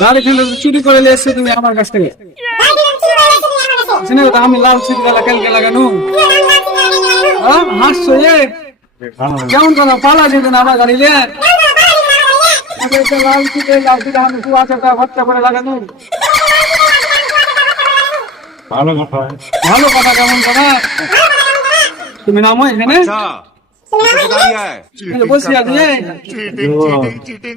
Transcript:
গাড়ি ফেলে চুরি করে নিয়ে এসছো তুমি আমার কাছ থেকে? তো আমি লাল সিট গালা কালকে লাগানো। হ্যাঁ হাসছো এ? কেমন কথা পালা যেতে না আমার গাড়ি লে লাল সিটে লাল সিটে আমি কুয়াশা ভর্তা করে লাগানো। ভালো কথা। ভালো কথা কেমন কথা তুমি নামো এখানে। Cheating cheating cheating cheating